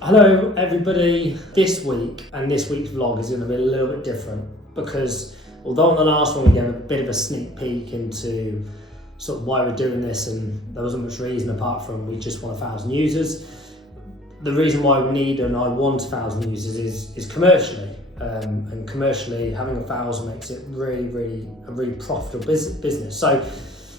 Hello everybody. This week and this week's vlog is going to be a little bit different because although on the last one we gave a bit of a sneak peek into sort of why we're doing this and there wasn't much reason apart from we just want 1,000 users. The reason why we need and I want 1,000 users is commercially, and commercially having 1,000 makes it a really profitable business. So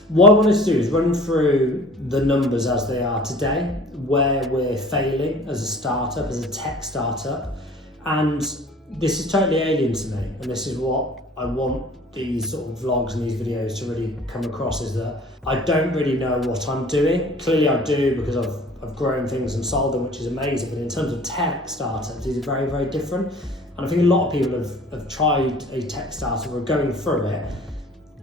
what I wanted to do is run through the numbers as they are today, where we're failing as a startup, as a tech startup, and this is totally alien to me, and this is what I want these sort of vlogs and these videos to really come across, is that I don't really know what I'm doing. Clearly I do because I've grown things and sold them, which is amazing, but in terms of tech startups, these are very different, and I think a lot of people have tried a tech startup or are going through it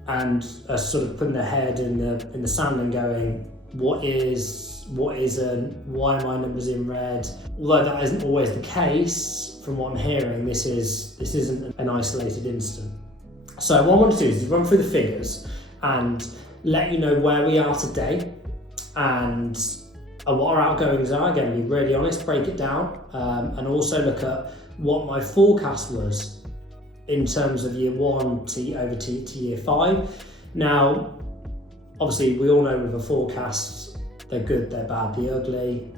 and are sort of putting their head in the sand and going, what isn't, why are my numbers in red? Although that isn't always the case, from what I'm hearing, this isn't an isolated incident. So what I want to do is run through the figures and let you know where we are today and what our outgoings are. Again, be really honest, break it down, and also look at what my forecast was in terms of year 1 to year 5. Now, obviously we all know with the forecasts, they're good, they're bad, they're ugly.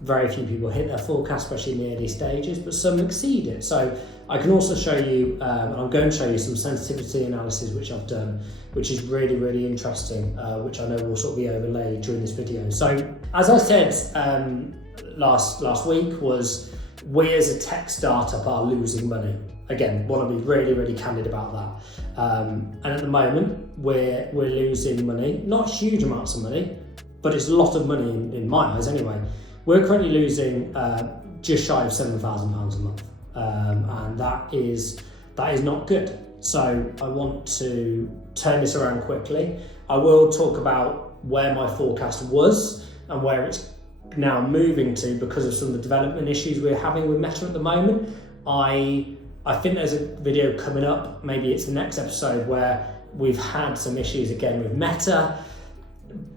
Very few people hit their forecast, especially in the early stages, but some exceed it. So I can also show you, and I'm going to show you some sensitivity analysis which I've done, which is really interesting, which I know will sort of be overlaid during this video. So as I said last week, was we as a tech startup are losing money. Again, want to be really candid about that. And at the moment, we're losing money, not huge amounts of money, but it's a lot of money in my eyes anyway. We're currently losing just shy of £7,000 a month, and that is not good. So I want to turn this around quickly. I will talk about where my forecast was and where it's now moving to because of some of the development issues we're having with Meta at the moment. I think there's a video coming up, maybe it's the next episode, where we've had some issues again with Meta,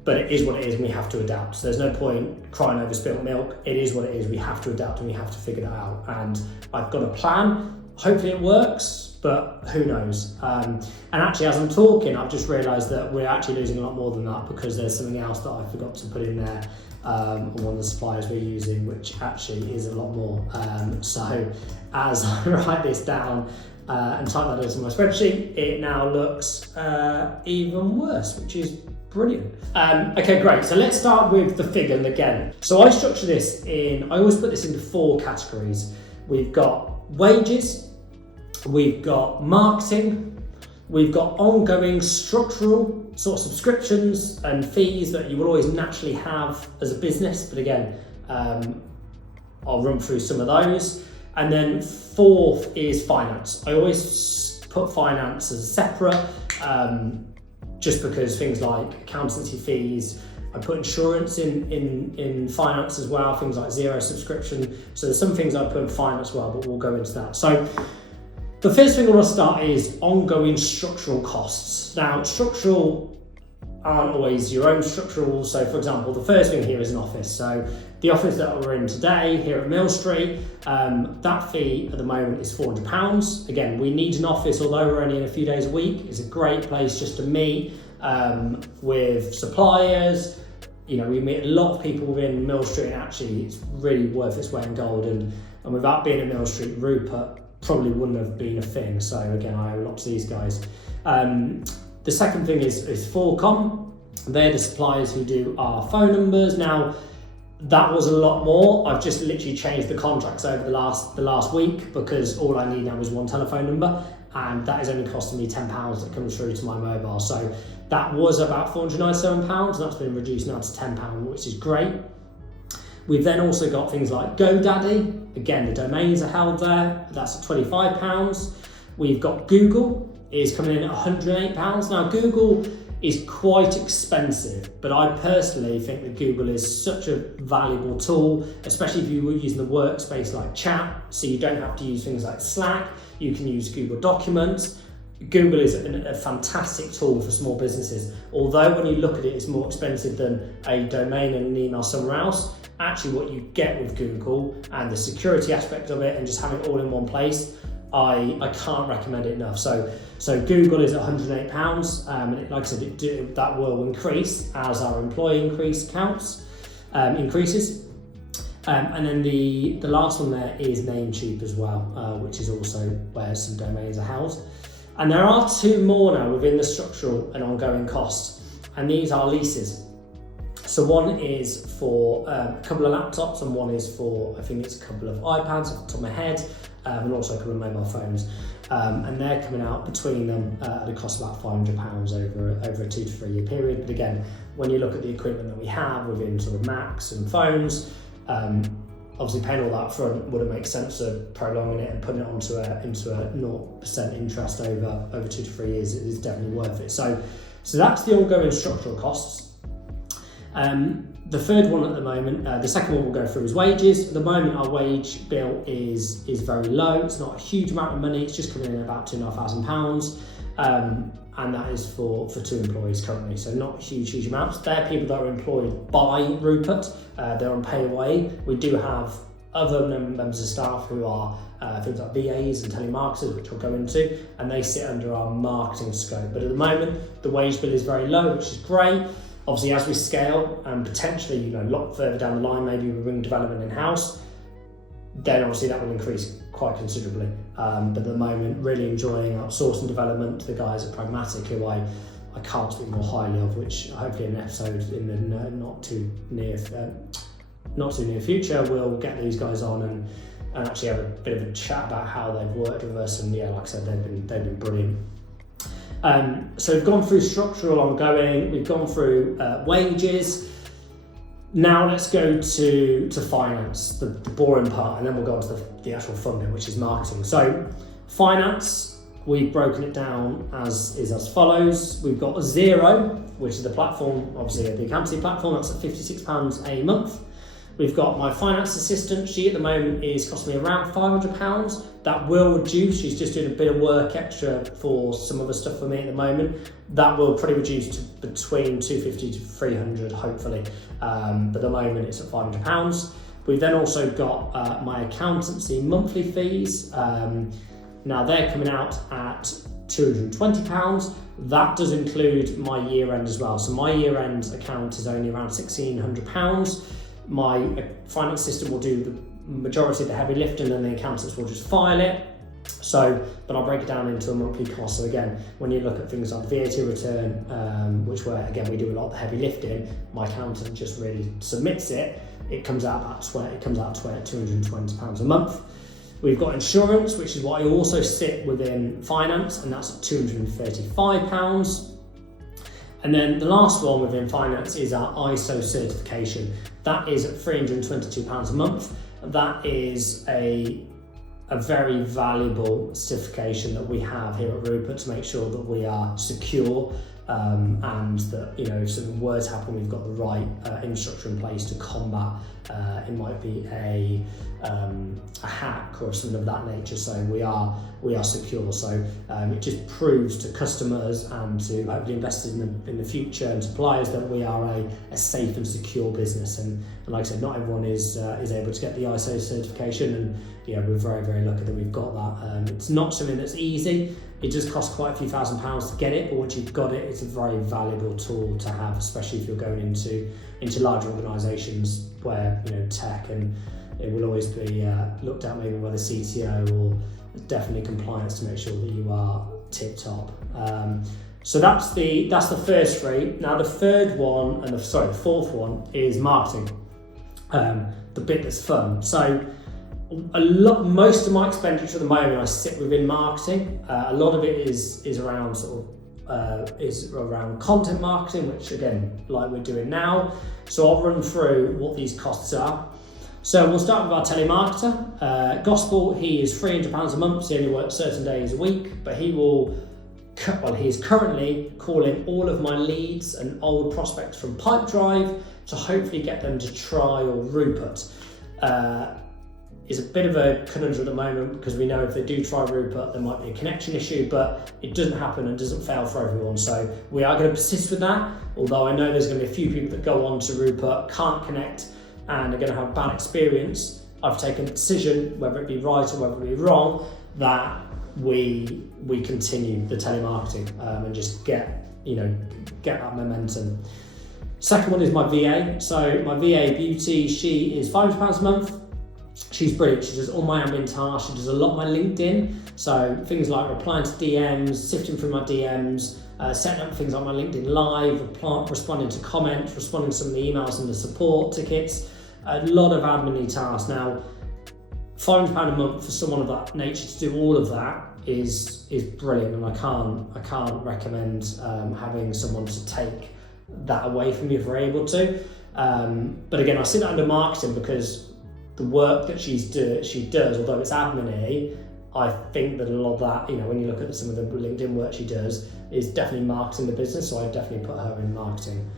but it is what it is and we have to adapt. So there's no point crying over spilt milk. It is what it is, we have to adapt and we have to figure that out. And I've got a plan, hopefully it works, but who knows? And actually as I'm talking, I've just realised that we're actually losing a lot more than that because there's something else that I forgot to put in there on one of the suppliers we're using, which actually is a lot more. So as I write this down and type that into my spreadsheet, it now looks even worse, which is brilliant. Okay, great. So let's start with the figure again. So I structure this I always put this into 4 categories. We've got wages, we've got marketing, we've got ongoing structural sort of subscriptions and fees that you will always naturally have as a business. But again, I'll run through some of those. And then 4th is finance. I always put finance as separate, just because things like accountancy fees, I put insurance in finance as well, things like zero subscription. So there's some things I put in finance as well, but we'll go into that. So the first thing I want to start is ongoing structural costs. Now, structural aren't always your own structural. So for example, the first thing here is an office. So the office that we're in today here at Mill Street, that fee at the moment is £400. Again, we need an office, although we're only in a few days a week. It's a great place just to meet with suppliers. You know, we meet a lot of people within Mill Street, and actually it's really worth its weight in gold. And without being at Mill Street, Rupert probably wouldn't have been a thing. So again, I owe a lot to these guys. The second thing is Fullcom. They're the suppliers who do our phone numbers. Now, that was a lot more. I've just literally changed the contracts over the last week because all I need now is one telephone number, and that is only costing me £10 that comes through to my mobile. So that was about £497, and that's been reduced now to £10, which is great. We've then also got things like GoDaddy. Again, the domains are held there. That's at £25. We've got Google is coming in at £108. Now, Google is quite expensive, but I personally think that Google is such a valuable tool, especially if you were using the workspace like chat, so you don't have to use things like Slack, you can use Google Documents. Google is a fantastic tool for small businesses, although when you look at it, it's more expensive than a domain and an email somewhere else. actually what you get with Google and the security aspect of it and just having it all in one place, I can't recommend it enough. So Google is £108, and like I said, that will increase as our employee increases. And then the last one there is Namecheap as well, which is also where some domains are housed. And there are two more now within the structural and ongoing costs, and these are leases. So one is for a couple of laptops, and one is for, I think it's a couple of iPads off the top of my head, and also a couple of mobile phones. And they're coming out between them at a cost of about £500 over a 2 to 3 year period. But again, when you look at the equipment that we have within sort of Macs and phones, obviously paying all that up front wouldn't make sense of prolonging it and putting it into a 0% interest over 2 to 3 years. It is definitely worth it. So that's the ongoing structural costs. The third one at the moment, the second one we'll go through is wages. At the moment, our wage bill is very low. It's not a huge amount of money. It's just coming in about £2,500, and that is for 2 employees currently. So not huge amounts. They're people that are employed by Rupert. They're on pay away. We do have other members of staff who are things like VAs and telemarketers, which we'll go into, and they sit under our marketing scope. But at the moment, the wage bill is very low, which is great. Obviously, as we scale and potentially, a lot further down the line, maybe we bring development in-house, then obviously that will increase quite considerably. But at the moment, really enjoying our source and development, the guys at Pragmatic, who I can't speak more highly of, which hopefully in an episode in the not too near future, we'll get these guys on and actually have a bit of a chat about how they've worked with us. And yeah, like I said, they've been brilliant. So we've gone through structural ongoing, we've gone through wages. Now let's go to finance, the boring part, and then we'll go on to the actual fun bit, which is marketing. So finance, we've broken it down as follows. We've got Xero, which is the platform, obviously the accounting platform, that's at £56 a month. We've got my finance assistant. She at the moment is costing me around £500. That will reduce. She's just doing a bit of work extra for some other stuff for me at the moment. That will probably reduce to between £250 to £300, hopefully. But at the moment it's at £500. We've then also got my accountancy monthly fees. Now they're coming out at £220. That does include my year end as well. So my year end account is only around £1,600. My finance system will do the majority of the heavy lifting, and the accountants will just file it. But I'll break it down into a monthly cost. So again, when you look at things like VAT return, which we do a lot of the heavy lifting, my accountant just really submits it. It comes out about £220 a month. We've got insurance, which is what I also sit within finance, and that's at £235. And then the last one within finance is our ISO certification. That is at £322 a month. That is a very valuable certification that we have here at Rupert to make sure that we are secure, and that if something were to happen, we've got the right infrastructure in place to combat. It might be a hack or something of that nature. So we are secure. So it just proves to customers and to hopefully investors in the future and suppliers that we are a safe and secure business. And like I said, not everyone is able to get the ISO certification, and we're very, very lucky that we've got that. It's not something that's easy. It does cost quite a few £1,000s to get it, but once you've got it, it's a very valuable tool to have, especially if you're going into large organisations where tech, and it will always be looked at maybe by the CTO or definitely compliance to make sure that you are tip top. So that's the first three. Now the fourth one is marketing, the bit that's fun. So most of my expenditure at the moment I sit within marketing. A lot of it is around is around content marketing, which again, like we're doing now. So I'll run through what these costs are. So we'll start with our telemarketer. Gospel, he is £300 a month, so he only works certain days a week, but he is currently calling all of my leads and old prospects from Pipedrive to hopefully get them to trial Rupert. Is a bit of a conundrum at the moment because we know if they do try Rupert, there might be a connection issue, but it doesn't happen and doesn't fail for everyone. So we are going to persist with that, although I know there's going to be a few people that go on to Rupert, can't connect, and are going to have a bad experience, I've taken a decision, whether it be right or whether it be wrong, that we continue the telemarketing and just get that momentum. Second one is my VA. So my VA Beauty, she is £500 a month. She's brilliant. She does all my admin tasks. She does a lot of my LinkedIn. So things like replying to DMs, sifting through my DMs, setting up things like my LinkedIn Live, responding to comments, responding to some of the emails and the support tickets. A lot of admin tasks. Now, £500 a month for someone of that nature to do all of that is brilliant, and I can't recommend having someone to take that away from you if we're able to. But again, I see that under marketing because the work that she does, although it's admin-y, I think that a lot of that, when you look at some of the LinkedIn work she does, is definitely marketing the business, so I definitely put her in marketing.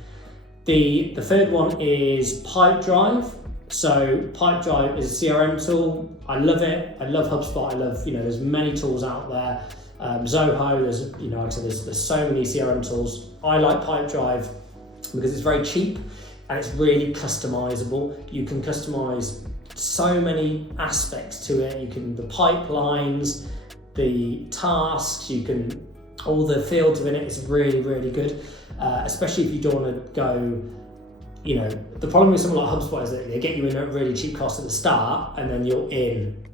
The third one is Pipedrive. So Pipedrive is a CRM tool. I love it. I love HubSpot. I love, there's many tools out there. Zoho, there's, like I said, there's so many CRM tools. I like Pipedrive because it's very cheap and it's really customizable. You can customize so many aspects to it. The pipelines, the tasks, all the fields within it is really, really good. Especially if you don't want to go, the problem with something like HubSpot is that they get you in at a really cheap cost at the start and then you're in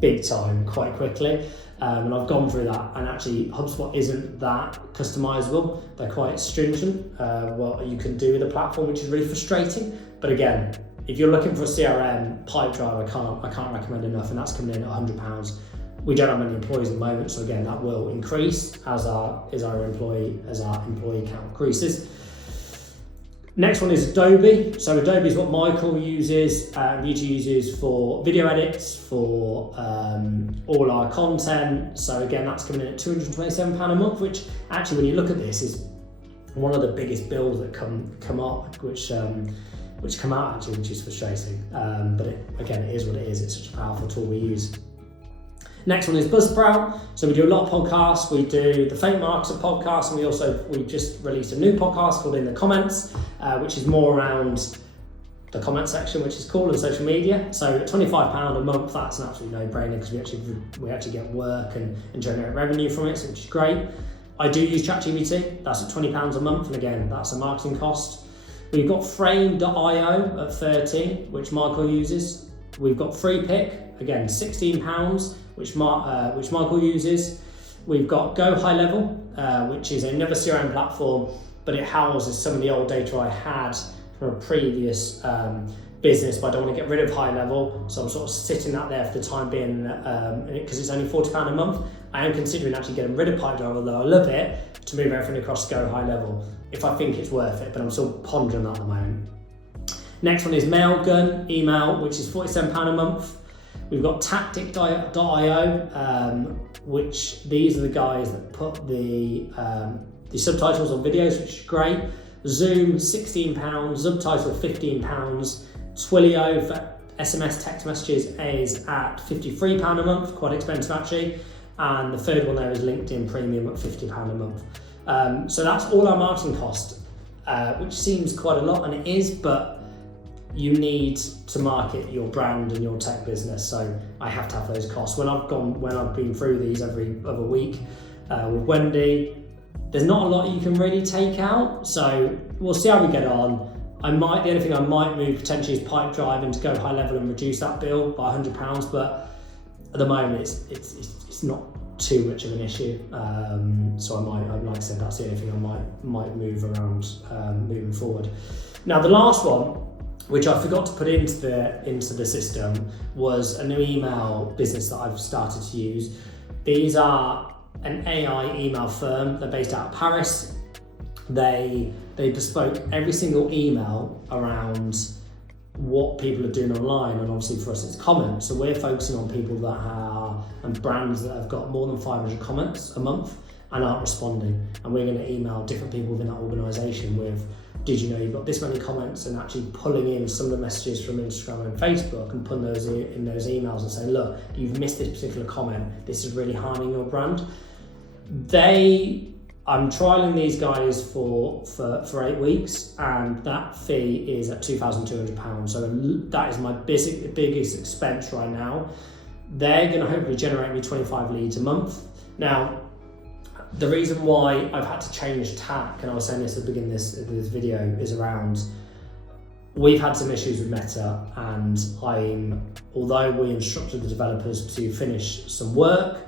big time quite quickly. And I've gone through that, and actually HubSpot isn't that customizable. They're quite stringent, what you can do with the platform, which is really frustrating. But again, if you're looking for a CRM, Pipedrive, I can't recommend enough, and that's coming in at £100. We don't have many employees at the moment, so again, that will increase as our employee count increases. Next one is Adobe. So Adobe is what Michael uses, Beauty uses for video edits, for all our content. So again, that's coming in at £227 a month, which actually, when you look at this, is one of the biggest bills that come up, which come out actually, which is frustrating. But it is what it is. It's such a powerful tool we use. Next one is Buzzsprout. So we do a lot of podcasts. We do the Fake Marketer podcast, and we just released a new podcast called In the Comments, which is more around the comment section, which is cool, and social media. So at £25 a month, that's an absolute no-brainer because we actually get work and generate revenue from it, which is great. I do use ChatGPT. That's at £20 a month, and again, that's a marketing cost. We've got Frame.io at £13, which Michael uses. We've got FreePick, again, £16, which Michael uses. We've got Go High Level, which is another CRM platform, but it houses some of the old data I had from a previous business, but I don't want to get rid of High Level, so I'm sort of sitting that there for the time being, because it's only £40 a month. I am considering actually getting rid of Pipedrive, although I love it, to move everything across to Go High Level, if I think it's worth it, but I'm still pondering that at the moment. Next one is Mailgun Email, which is £47 a month. We've got Tactic.io, which these are the guys that put the subtitles on videos, which is great. Zoom, £16, Subtitle, £15. Twilio for SMS text messages is at £53 a month, quite expensive actually. And the third one there is LinkedIn Premium at £50 a month. So that's all our marketing cost, which seems quite a lot, and it is, but you need to market your brand and your tech business, so I have to have those costs. When I've been through these every other week with Wendy, there's not a lot you can really take out, so we'll see how we get on. The only thing I might move potentially is Pipedrive and to Go High Level and reduce that bill by £100, but at the moment it's not too much of an issue. So like I said, that's the only thing I might move around moving forward. Now the last one, which I forgot to put into the system, was a new email business that I've started to use. These are an AI email firm. They're based out of Paris. They bespoke every single email around what people are doing online, and obviously for us it's comments. So we're focusing on people and brands that have got more than 500 comments a month and aren't responding. And we're going to email different people within that organisation with, did you know you've got this many comments, and actually pulling in some of the messages from Instagram and Facebook and putting those in those emails and saying, look, you've missed this particular comment, this is really harming your brand. They I'm trialing these guys for 8 weeks, and that fee is at £2,200. So that is my biggest expense right now. They're going to hopefully generate me 25 leads a month. Now, the reason why I've had to change tack, and I was saying this at the beginning of this video, is around we've had some issues with Meta, and although we instructed the developers to finish some work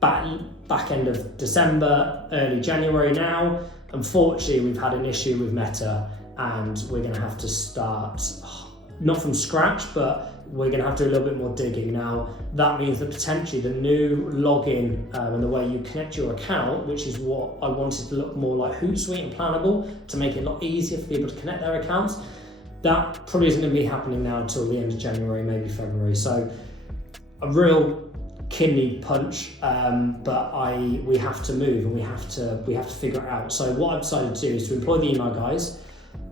back end of December, early January now, unfortunately we've had an issue with Meta, and we're going to have to start, not from scratch, but we're going to have to do a little bit more digging. Now, that means that potentially the new login and the way you connect your account, which is what I wanted to look more like Hootsuite and Plannable, to make it a lot easier for people to connect their accounts, that probably isn't going to be happening now until the end of January, maybe February. So a real kidney punch, but we have to move, and we have to figure it out. So what I've decided to do is to employ the email guys.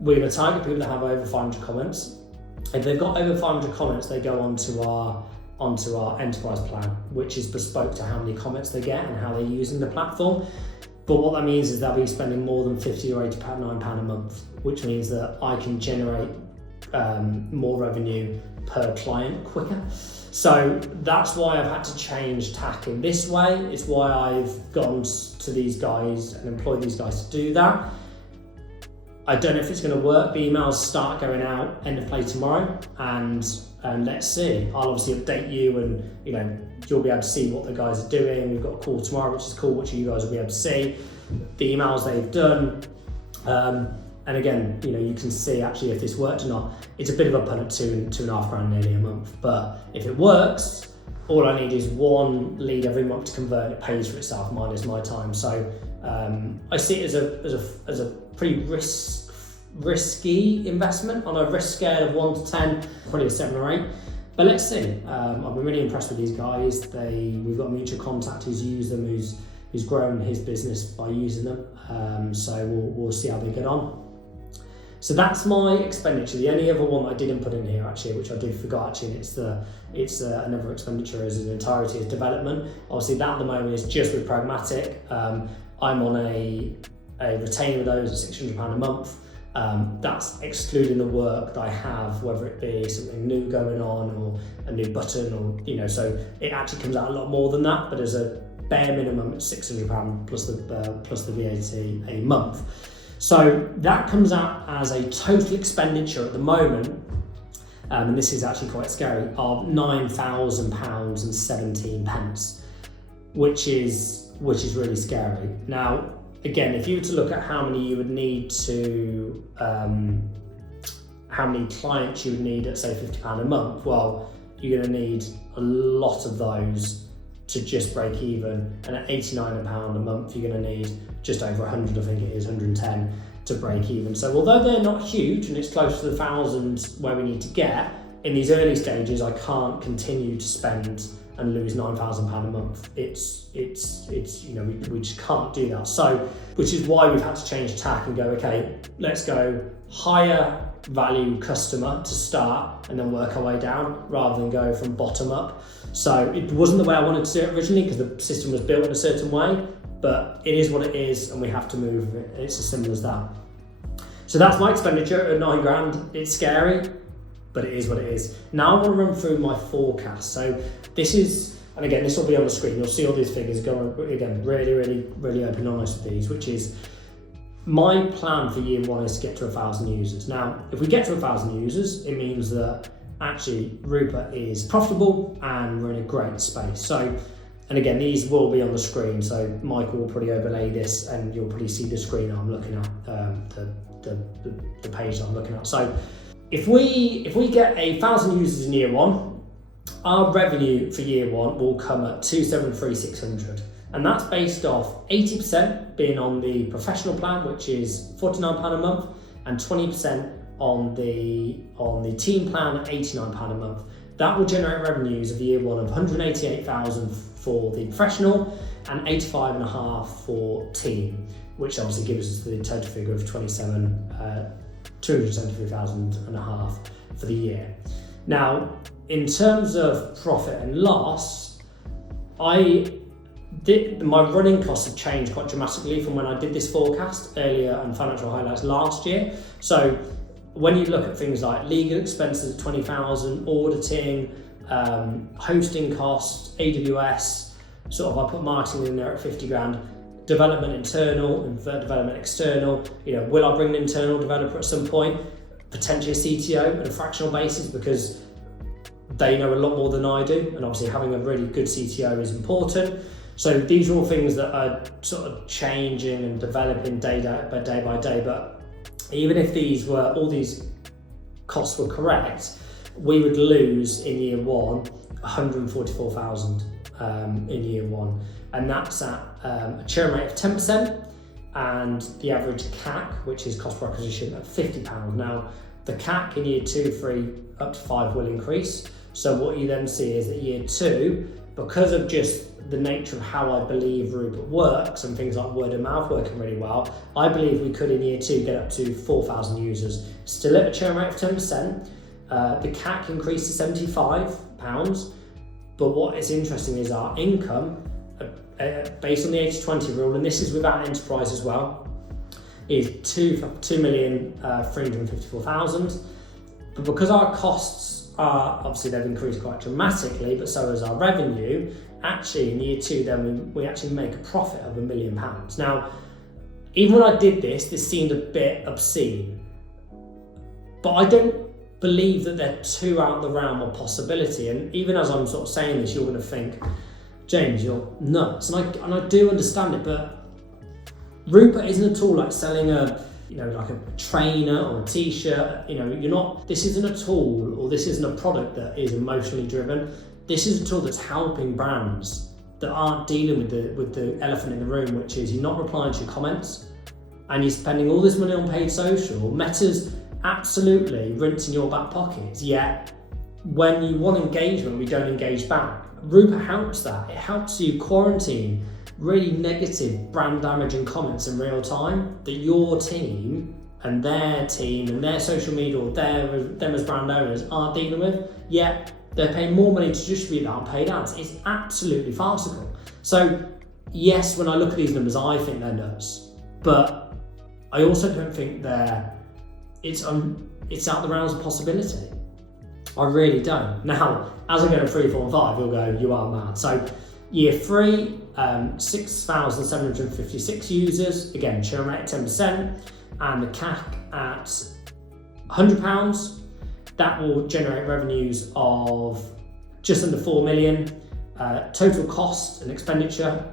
We're going to target people that have over 500 comments. If they've got over 500 comments, they go onto our enterprise plan, which is bespoke to how many comments they get and how they're using the platform. But what that means is they'll be spending more than £50 or £89 a month, which means that I can generate more revenue per client quicker. So that's why I've had to change tack in this way. It's why I've gone to these guys and employed these guys to do that. I don't know if it's going to work. The emails start going out end of play tomorrow, and let's see. I'll obviously update you, and you'll be able to see what the guys are doing. We've got a call tomorrow, which is cool, which you guys will be able to see the emails they've done. And again, you can see actually if this worked or not. It's a bit of a punt at £2,500 nearly a month, but if it works, all I need is one lead every month to convert. It pays for itself minus my time. So I see it as a pretty risky investment. On a risk scale of 1 to 10, probably a 7 or 8. But let's see. I've been really impressed with these guys. We've got a mutual contact who's used them, who's grown his business by using them. So we'll see how they get on. So that's my expenditure. The only other one that I didn't put in here actually, which I forgot actually, and it's another expenditure as an entirety, is development. Obviously that at the moment is just with Pragmatic. I'm on a retainer with those at £600 a month. That's excluding the work that I have, whether it be something new going on or a new button, or so it actually comes out a lot more than that. But as a bare minimum, it's £600 plus the VAT a month. So that comes out as a total expenditure at the moment, and this is actually quite scary, of £9,000 and 17 pence, which is really scary. Now, again, if you were to look at how many you would need to, how many clients you would need at say £50 a month, well, you're going to need a lot of those to just break even, and at £89 a month, you're going to need just over 100, I think it is 110 to break even. So although they're not huge, and it's close to the thousands where we need to get, in these early stages, I can't continue to spend and lose £9,000 a month. It's we just can't do that. So, which is why we've had to change tack and go, okay, let's go higher value customer to start and then work our way down, rather than go from bottom up. So it wasn't the way I wanted to do it originally, because the system was built in a certain way, but it is what it is, and we have to move it. It's as simple as that. So that's my expenditure at £9,000. It's scary, but it is what it is. Now I want to run through my forecast. So this is, and again, this will be on the screen. You'll see all these figures going, again, really, really, really open and honest with these, which is my plan for year one is to get to 1,000 users. Now, if we get to 1,000 users, it means that actually Rupert is profitable and we're in a great space. So, and again, these will be on the screen. So Michael will probably overlay this, and you'll probably see the screen I'm looking at, the page I'm looking at. So if we get 1,000 users in year one, our revenue for year one will come at 273,600, and that's based off 80% being on the professional plan, which is £49 a month, and 20% on the team plan at £89 a month. That will generate revenues of year one of 188,000 for the professional and 85.5 for team, which obviously gives us the total figure of 273,500 for the year. Now, in terms of profit and loss, I my running costs have changed quite dramatically from when I did this forecast earlier and financial highlights last year. So when you look at things like legal expenses at 20,000, auditing, hosting costs, AWS, sort of I put marketing in there at 50 grand, development internal and development external. Will I bring an internal developer at some point? Potentially a CTO on a fractional basis, because they know a lot more than I do, and obviously having a really good CTO is important. So these are all things that are sort of changing and developing day by day. But even if all these costs were correct, we would lose in year one 144,000 in year one, and that's at a churn rate of 10%, and the average CAC, which is cost per acquisition, at £50. Now, the CAC in year 2, 3, up to 5 will increase. So what you then see is that year 2, because of just the nature of how I believe Rupert works and things like word of mouth working really well, I believe we could in year 2 get up to 4,000 users. Still at a churn rate of 10%. The CAC increased to £75. But what is interesting is our income, based on the 80-20 rule, and this is without enterprise as well, is 2,354,000. But because our costs are, obviously they've increased quite dramatically, but so has our revenue, actually in year 2 then we actually make a profit of £1 million. Now, even when I did this seemed a bit obscene, but I don't believe that they're too out of the realm of possibility. And even as I'm sort of saying this, you're going to think, James, you're nuts. And I do understand it, but Rupert isn't at all like selling like a trainer or a t-shirt. This isn't a tool, or this isn't a product that is emotionally driven. This is a tool that's helping brands that aren't dealing with the elephant in the room, which is you're not replying to your comments and you're spending all this money on paid social. Meta's absolutely rinsing your back pockets, yet when you want engagement, we don't engage back. Rupert helps that. It helps you quarantine really negative brand damaging comments in real time that your team and their social media or them as brand owners aren't dealing with, yet they're paying more money to distribute that on paid ads. It's absolutely farcical. So yes, when I look at these numbers, I think they're nuts, but I also don't think it's out of the realms of possibility. I really don't. Now, as I go to 3, 4, and 5, you'll go, you are mad. So year 3, 6,756 users, again, churn rate at 10%, and the CAC at £100. That will generate revenues of just under 4 million. Total cost and expenditure,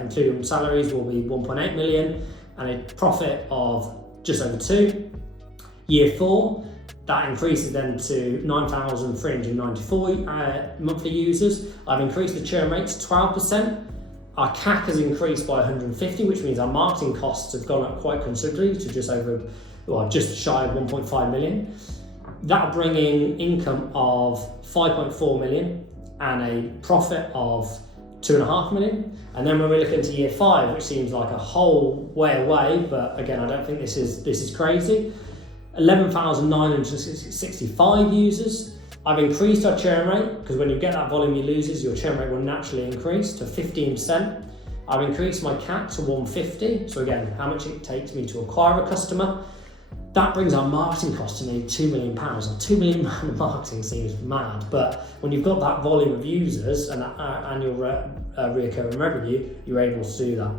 including salaries, will be 1.8 million, and a profit of just over 2. Year 4, that increases then to 9,394 monthly users. I've increased the churn rate to 12%. Our CAC has increased by 150, which means our marketing costs have gone up quite considerably to just shy of 1.5 million. That'll bring in income of 5.4 million and a profit of 2.5 million. And then when we look into year 5, which seems like a whole way away, but again, I don't think this is crazy. 11,965 users. I've increased our churn rate, because when you get that volume of users, your churn rate will naturally increase to 15%. I've increased my CAC to 150. So again, how much it takes me to acquire a customer. That brings our marketing cost to nearly £2 million. Now, £2 million of marketing seems mad, but when you've got that volume of users and that annual recurring revenue, you're able to do that.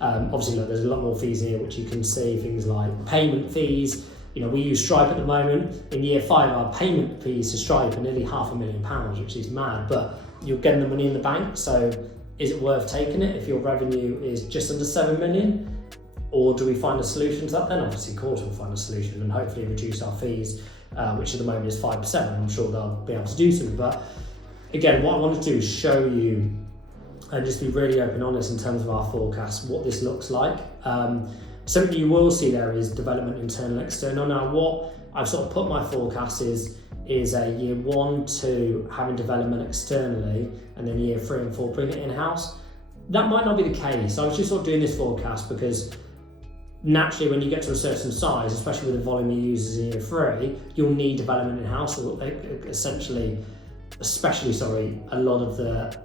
Obviously, look, there's a lot more fees here, which you can see, things like payment fees. We use Stripe at the moment. In year 5, our payment fees to Stripe are nearly £500,000, which is mad, but you're getting the money in the bank, so is it worth taking it if your revenue is just under 7 million? Or do we find a solution to that? Then obviously, of course, we'll find a solution and hopefully reduce our fees, which at the moment is 5%. I'm sure they'll be able to do something. But again, what I want to do is show you and just be really open and honest in terms of our forecast, what this looks like. Something you will see there is development internal, external. Now, what I've sort of put my forecast is a year 1, 2 having development externally, and then year 3 and 4 bring it in-house. That might not be the case. I was just sort of doing this forecast because naturally, when you get to a certain size, especially with the volume of users in year 3, you'll need development in-house, or especially, a lot of the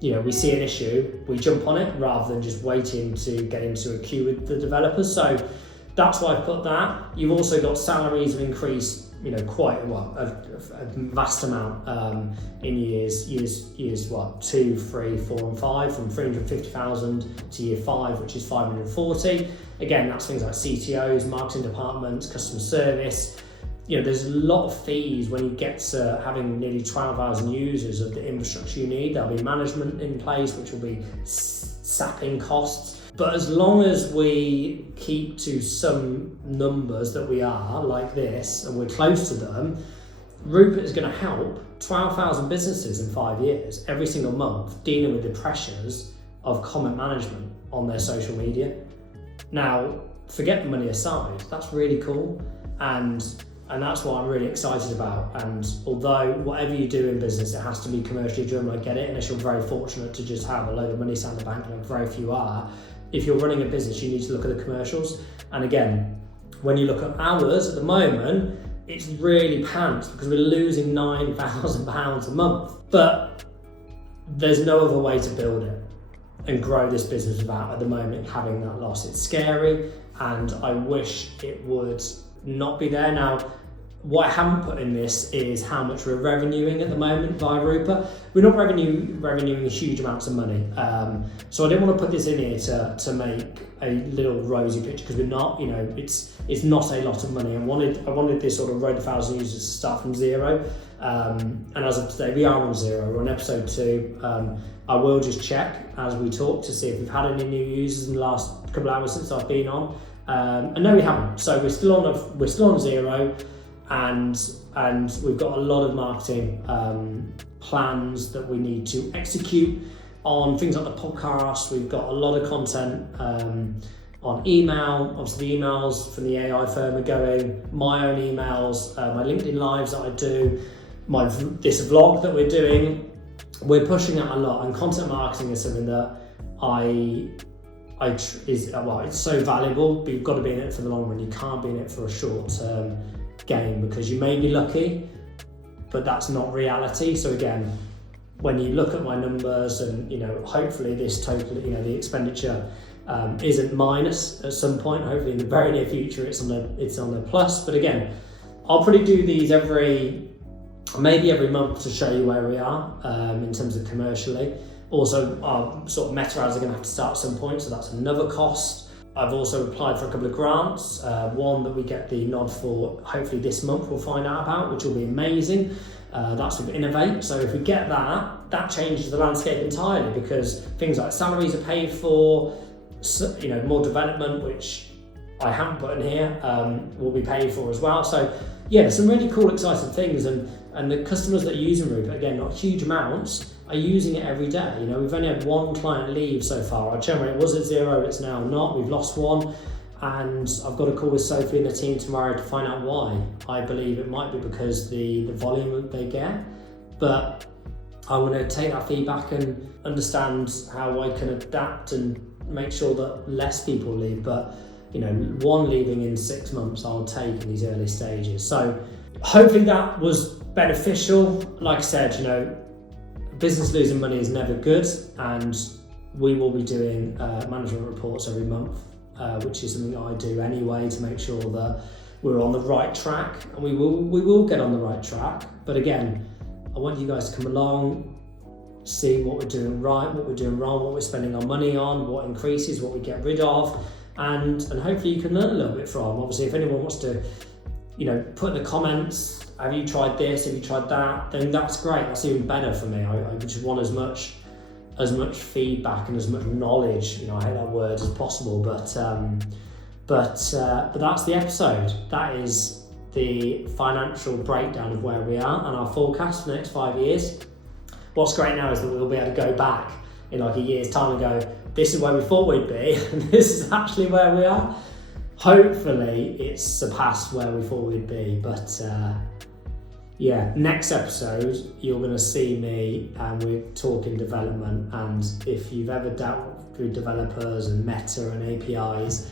we see an issue, we jump on it rather than just waiting to get into a queue with the developers. So that's why I've put that. You've also got salaries have increased, quite a vast amount in years 2, 3, 4 and 5, from 350,000 to year 5, which is 540. Again, that's things like CTOs, marketing departments, customer service. There's a lot of fees when you get to having nearly 12,000 users of the infrastructure you need. There'll be management in place, which will be sapping costs. But as long as we keep to some numbers that we are, like this, and we're close to them, Rupert is going to help 12,000 businesses in 5 years, every single month, dealing with the pressures of comment management on their social media. Now, forget the money aside, that's really cool. And that's what I'm really excited about. And although whatever you do in business, it has to be commercially driven, I get it, unless you're very fortunate to just have a load of money sat in the bank, like very few are. If you're running a business, you need to look at the commercials. And again, when you look at ours at the moment, it's really pants because we're losing £9,000 a month. But there's no other way to build it and grow this business without, at the moment, having that loss. It's scary, and I wish it would not be there. Now, what I haven't put in this is how much we're revenuing at the moment via Rupert. We're not revenuing huge amounts of money. So I didn't want to put this in here to make a little rosy picture, because we're not, it's not a lot of money. I wanted this sort of road to 1,000 users to start from zero. And as of today, we are on 0. We're on episode 2. I will just check as we talk to see if we've had any new users in the last couple of hours since I've been on. And no, we haven't. So we're still on 0, and we've got a lot of marketing plans that we need to execute on things like the podcast. We've got a lot of content on email. Obviously, the emails from the AI firm are going. My own emails, my LinkedIn lives that I do, this vlog that we're doing. We're pushing out a lot, and content marketing is something that it's so valuable, but you've got to be in it for the long run. You can't be in it for a short-term gain, because you may be lucky, but that's not reality. So again, when you look at my numbers, and hopefully this totally, the expenditure isn't minus at some point. Hopefully in the very near future it's on the plus. But again, I'll probably do these maybe every month to show you where we are in terms of commercially. Also, our sort of meta ads are going to have to start at some point, so that's another cost. I've also applied for a couple of grants, one that we get the nod for hopefully this month we'll find out about, which will be amazing. That's with Innovate. So if we get that changes the landscape entirely, because things like salaries are paid for, more development, which I haven't put in here, will be paid for as well. So yeah, some really cool, exciting things, and the customers that are using Rupert, again, not huge amounts, are using it every day. We've only had one client leave so far. Our churn rate was at 0, it's now not. We've lost one, and I've got a call with Sophie and the team tomorrow to find out why. I believe it might be because the volume that they get, but I want to take that feedback and understand how I can adapt and make sure that less people leave. But one leaving in 6 months I'll take in these early stages. So hopefully that was beneficial. Like I said, business losing money is never good, and we will be doing management reports every month, which is something that I do anyway to make sure that we're on the right track, and we will get on the right track. But again, I want you guys to come along, see what we're doing right, what we're doing wrong, what we're spending our money on, what increases, what we get rid of, and hopefully you can learn a little bit from. Obviously, if anyone wants to, put in the comments, have you tried this, have you tried that, then that's great. That's even better for me. I just want as much feedback and as much knowledge, I hate that word, as possible. But that's the episode. That is the financial breakdown of where we are and our forecast for the next 5 years. What's great now is that we'll be able to go back in like a year's time and go, this is where we thought we'd be, and this is actually where we are. Hopefully it's surpassed where we thought we'd be, but next episode you're going to see me and we're talking development, and if you've ever dealt with developers and meta and APIs,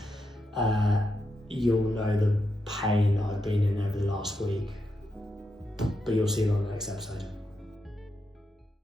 you'll know the pain I've been in over the last week, but you'll see it on the next episode.